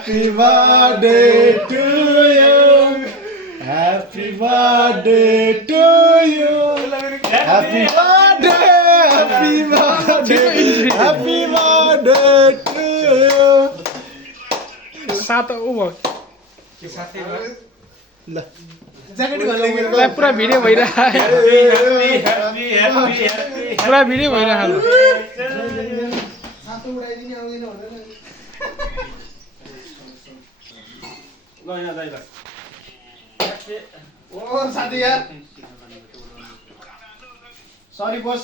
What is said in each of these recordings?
Happy birthday to you. Happy birthday to you. Happy birthday. Happy birthday. Happy birthday to you. सात ऊ ल jacket घाल्नु पुरा video भइरहेको पुरा भिडियो भइरहेको सातो उडाइदिने आउँदैन भनेर ल यहाँ दाइ ल ओ साथी यार सरी बस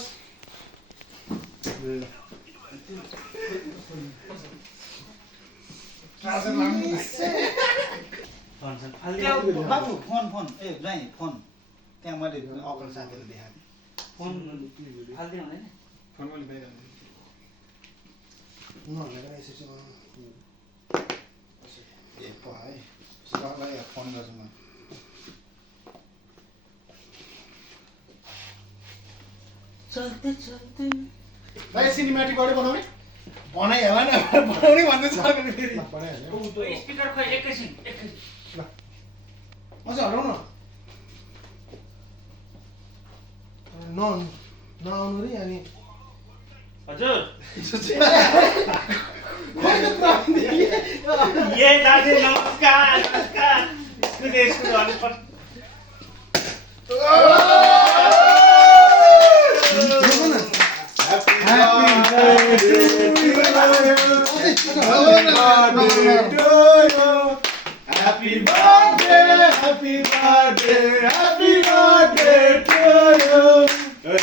बाबु फोन ए जाई फोन त्यहाँ मैले अकल साथीले देखाएको फोन फाल्दै हुँदैन फोन मैले बाहिर ए पो है सिकाउलाई फोन गर्छु म चल्दै चल्दै भाइ सिनेमेटिक अडियो बनाउने बनाइ होला नि बनाउने भन्दै छ फेरि स्पिकर खोइ एकैछिन ल अझ हराउ न नआउनु रे अनि हजुर ए दाजु नमस्कार नमस्कार स्कुल गर्नुपर्छ Happy birthday, happy birthday, happy birthday to you.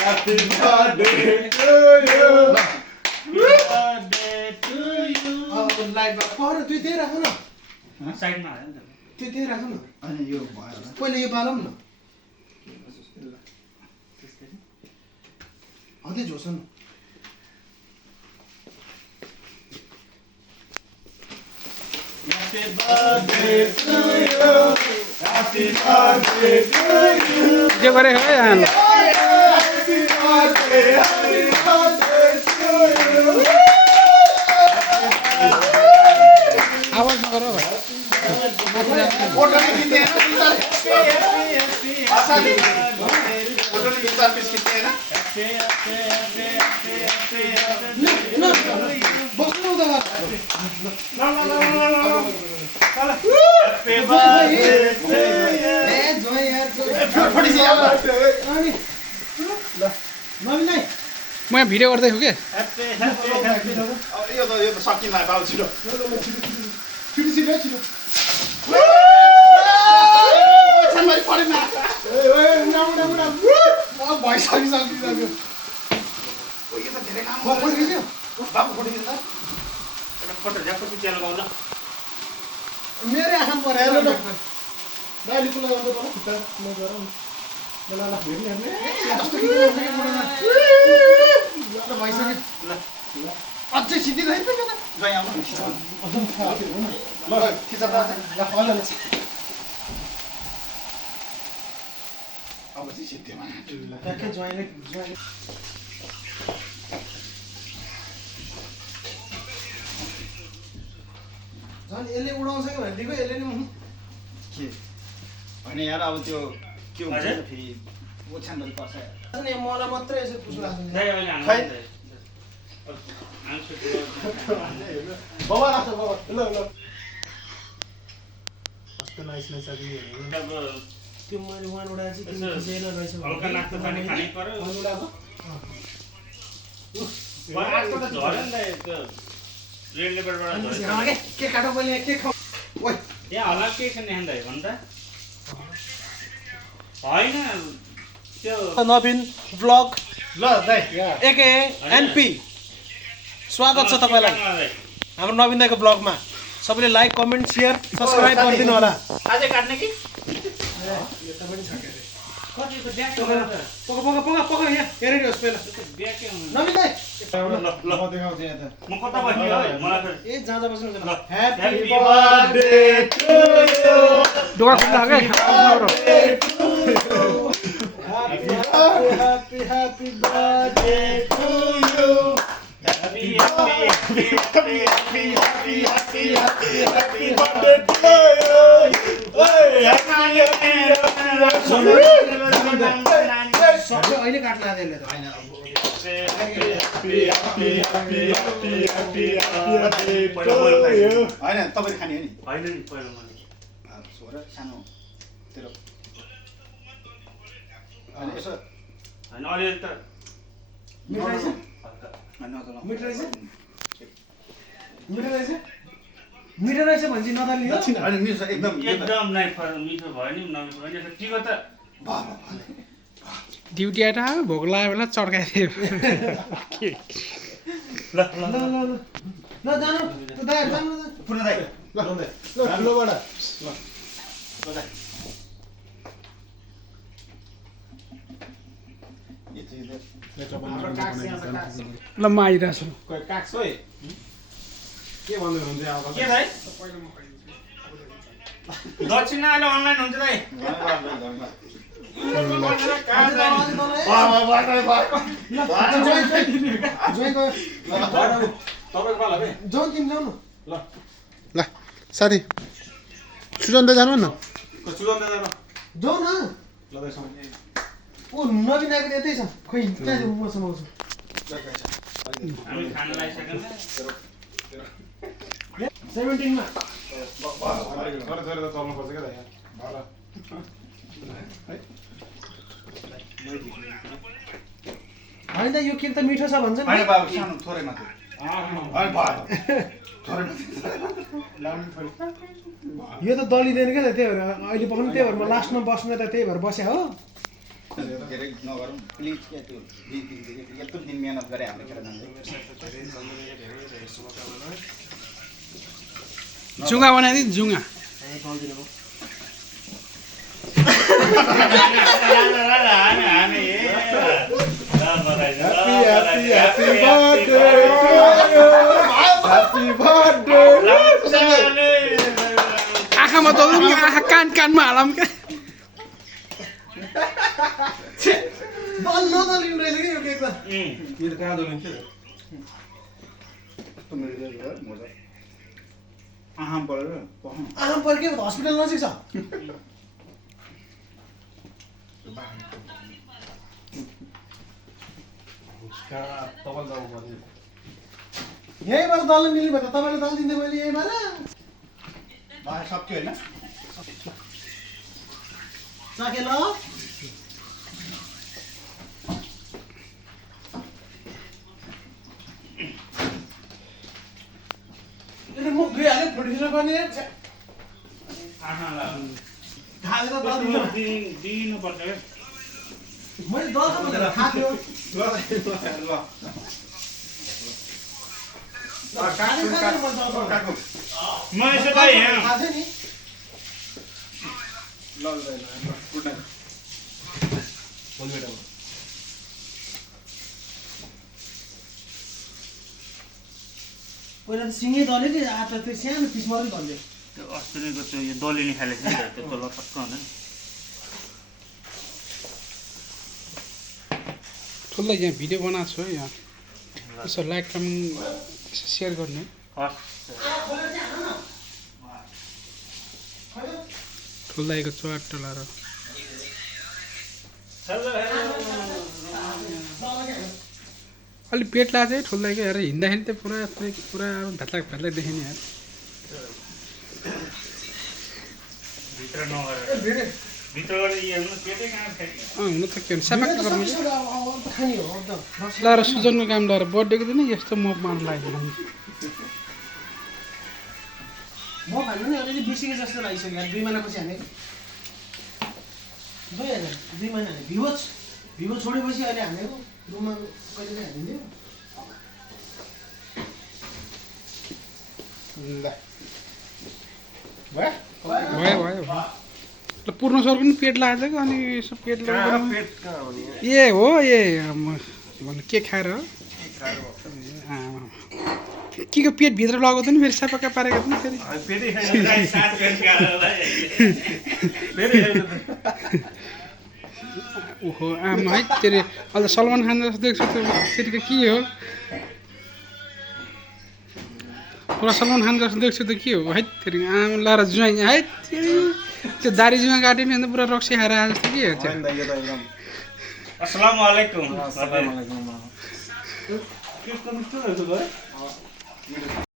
Happy birthday to you. birthday to you लाइटमा पर त्यो त्यही राख न साइडमा हाल्यो नि त त्यो त्यही राख न अनि यो भयो होला पहिले यो पालौँ न अझै झोस न Happy birthday to you. Happy birthday to you. जे गरे है यहाँ Happy birthday to you. आवाज नगर भाइ फोटो नि खिच्दैन आसानी फोटो नि 4 पिस खिच्दैन बस्नु त Happy birthday to you ए जोइ यार फोटो यार अनि ल नवीन नाइ म यहाँ भिडियो गर्दैछु के happy happy यो त सकिला बाबु छिटो छिटो छिटो छिटो छानबारी परेन ए उडा उडा उडा भइसक्यो ओ यो त धेरै काम फोटो खिच्यो बाबु फोटो खिच्छ त फोटो ज्याको चाहिँ लगाउन मेरो आँखा परेर ल दाइले कुला गर्नु पर्यो खुट्टा म गरौ मलाई ल हेर्ने हेर्ने कस्तो खिच्यो भइसक्यो ल अझै सिधिँदैन त के त जाई आउनु ल खिच त ल ल अब चाहिँ सिद्धेमा ट्याक्कै ज्वाइँले झन् यसले उडाउँछ कि भनेर दिएको यसले नि के होइन यार अब त्यो के हुन्छ हजुर? फेरि ओछ्यानभरि पर्छ नि मलाई मात्रै यसो पुस्नु लाग्छ दाइ अहिले खै। बाबा राख्छ बाबा ल ल कस्तो नाइस नाइस साथीहरु अब त्यो मैले वान उडाएपछि यसो तिमी खिचेन रहेछ हल्का नाच्नु पानी खानै पर्यो वान उडाएको आजको त झऱ्यो नि त त्यो रेड लेबरबाट झऱ्यो के काटो पहिले के खाऊ ओइ त्यहाँ होला केही छ नि दाइ भन्दा होइन त्यो नवीन ब्लग ल दाइ एके एनपी स्वागत छ तपाईँलाई हाम्रो नवीन दाइको ब्लगमा सबैले लाइक कमेन्ट सेयर सब्सक्राइब गरिदिनु होला अझै काट्ने कि यता पनि छ के अरे कतिको ब्याग पक पक पक पक यहाँ हेरेर होस् पहिला ब्यागै हुनु नवीन दाइ ल म देखाउँछु यहाँ त म कता बस्यो है मलाई ए जाँदा बस्नु ल happy Happy birthday to you ढोका खुल्ला के Happy birthday to you. Happy, happy, happy, happy, happy, happy, happy, happy, सबै अहिले काट्न आयो यसले त होइन अब होइन तपाईँ खाने हो नि होइन नि पहिला मैले छोरा सानो तेरो होइन यसो होइन अलिअलि त मिठो रहेछ हल्का मिठो रहेछ मिठो रहेछ मिठो रहेछ भने चाहिँ नदल्ने हो होइन मिठो छ एकदम एकदम नै मिठो भयो नि नमिठो भयो नि टिको त ड्युटी आएर आयो भोक लाग्यो बेला चड्काइदियो ल ल ल ल ल ल जानु दाइ जानु पूर्ण दाइ ल ठुलोबाट ल म आइरहेको छु काक्छ है के भन्दै हुनुहुन्छ अब के भाइ दक्षिणा अहिले अनलाइन हुन्छ दाइ ल साथी सुजन दाइ जानु न जाऊ न ओ नवीन आएको यतै छ खोइ त्यहाँ म समाउँछु हामी खाना लागिसक्यौँ 17 मा होइन त यो केक त मिठो छ भन्छ होइन नि बाबु सानो थोरै मात्रै यो त दलिँदैन क्या त त्यही भएर अहिले पकाउनु त्यही भएर म लास्टमा बस्नु त त्यही भएर बस्या हो धेरै नगरौँ प्लिज क्या त्यो यत्रो दिन मिहिनेत गरे हामीले खेर जान्छ जुङ्गा बनाइदिनु जुङ्गा आँखामा दौडौँ कि आँखा कानमा हालौँ क्या नदलिनु रहेछ कि यो केक त आहाम परेर आराम पर्यो के हस्पिटल नजिक छ यहीँबाट दल्नु मिल्ने भयो त तपाईँले दल दिँदै मैले यहीँबाट सक्यो होइन सके ल म गइहाल्यो प्रोड्युसर गर्ने खाएर दल दिनुपर्छ क्या मैले दल भनेर खाथ्यो म यसो भाइ यहाँ खाथ्यो नि पहिला त सिँगै दल्यो कि आटा त्यो सानो पिस मात्रै दल्यो त्यो अस्ट्रेलियाको त्यो यो दलिनी खाले थियो नि त त्यो लटक्क हुन्छ नि ठुलो यहाँ भिडियो बनाएको छु है यहाँ यसो लाइक कमेन्ट सेयर गर्ने हस् ठुल्दाइको चुहाट टोलाएर अलिक पेट लाग्छ है ठुल्दाइको हेर हिँड्दाखेरि त पुरा पुरा भ्यात्लाक भ्यात्लाक देख्यो नि यार भित्र नगरेर भित्र गएर हेर्नु पेटै कहाँ खाइ हुनु त के भने सफा गर्नु खाने हो त लाएर सुजनको काम लगाएर बर्थडेको दिन यस्तो म मान लाग्यो म भन्नु नि अलिअलि बिर्सिके जस्तो लागिसक्यो यार 2 महिनापछि हामी 2 महिना हाने भिभो छोडेपछि अहिले हानेको रुममा कहिले चाहिँ हानिदियो भयो भयो ल पूर्ण सरको पनि पेट लाग्छ कि अनि यसो पेट लाग्यो ए हो ए भन्नु के खाएर हो के को पेटभित्र लगाउँदा नि फेरि सपक्का पारेको थियो नि फेरि ओहो आमा है तेरि अहिले सलमान खान जस्तो देख्छु त्यो त्यतिको के हो पुरा सलमान खान जस्तो देख्छु त के हो है तेरि आमा लाएर जुवाई है तेरि त्यो दारिजीमा काट्यो नि अन्त पुरा रक्सी खाएर आए जस्तो के हो त्यो होइन दाइ, यो त एकदम अस्सलामुअलैकुम अस्सलामुअलैकुम। त्यो कमिटी रहेछ गयो